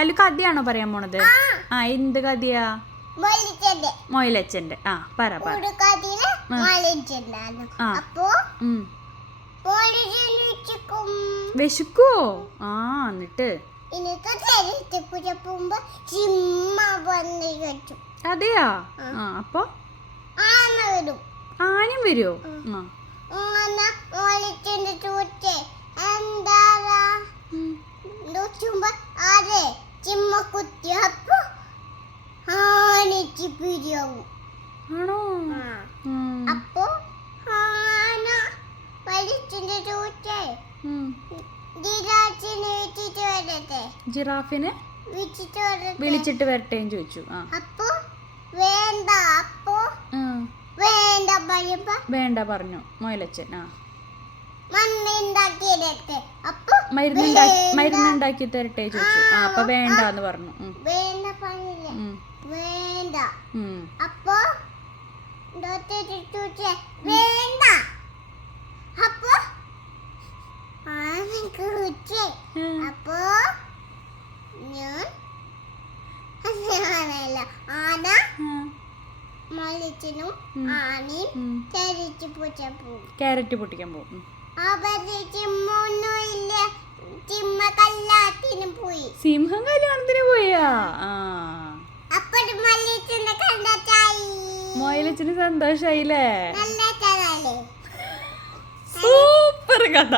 കല്ലു കഥയാണോ പറയാൻ പോണത്? ആ. എന്ത് കഥയാ? മൊയിലച്ചന്റെ ആ പറ പറ. വലിച്ചിട്ടുണ്ടായിരുന്നു ആ. അപ്പോ എന്നിട്ട്? അതെയാ? ആ. അപ്പൊ? ആനും വരുമോ ആ അങ്ങനെ വലിച്ചിന്റെ ചൂറ്റ് എന്താ ഉം. നോക്കുമ്പോ ആരെ ചിമ്മ കുത്തി അപ്പൊ ആണോ? അപ്പോ അപ്പൊ ആന വലിച്ചിന്റെ ചൂറ്റ്. ഉം. ജിരാച്ചിനെ വരട്ടെ. ജിറാഫിനെ വിളിച്ചിട്ട് വരട്ടെ. വിളിച്ചിട്ട് വരട്ടേന്ന് ചോദിച്ചു. ആ. അപ്പൊ വേണ്ട അപ്പോ വേണ്ട വേണ്ട പറഞ്ഞു മൊയലച്ചൻ. ആ. മരുന്നുണ്ടാക്കി തരട്ടെ ചോദിച്ചു. ആ അപ്പൊ വേണ്ടെന്ന് പറഞ്ഞു. വേണ്ട അപ്പോ വേണ്ട. അപ്പൊ ആന. അപ്പൊ ഞാൻ ഉം. ആനയും. തെരിച്ചു പൂച്ച പോകും കാരറ്റ് പൊട്ടിക്കാൻ പോകും സിംഹം കല്യാണത്തിന് പോയാ. ആ. മൊയിലച്ചന് സന്തോഷായില്ലേ? സൂപ്പർ കഥ.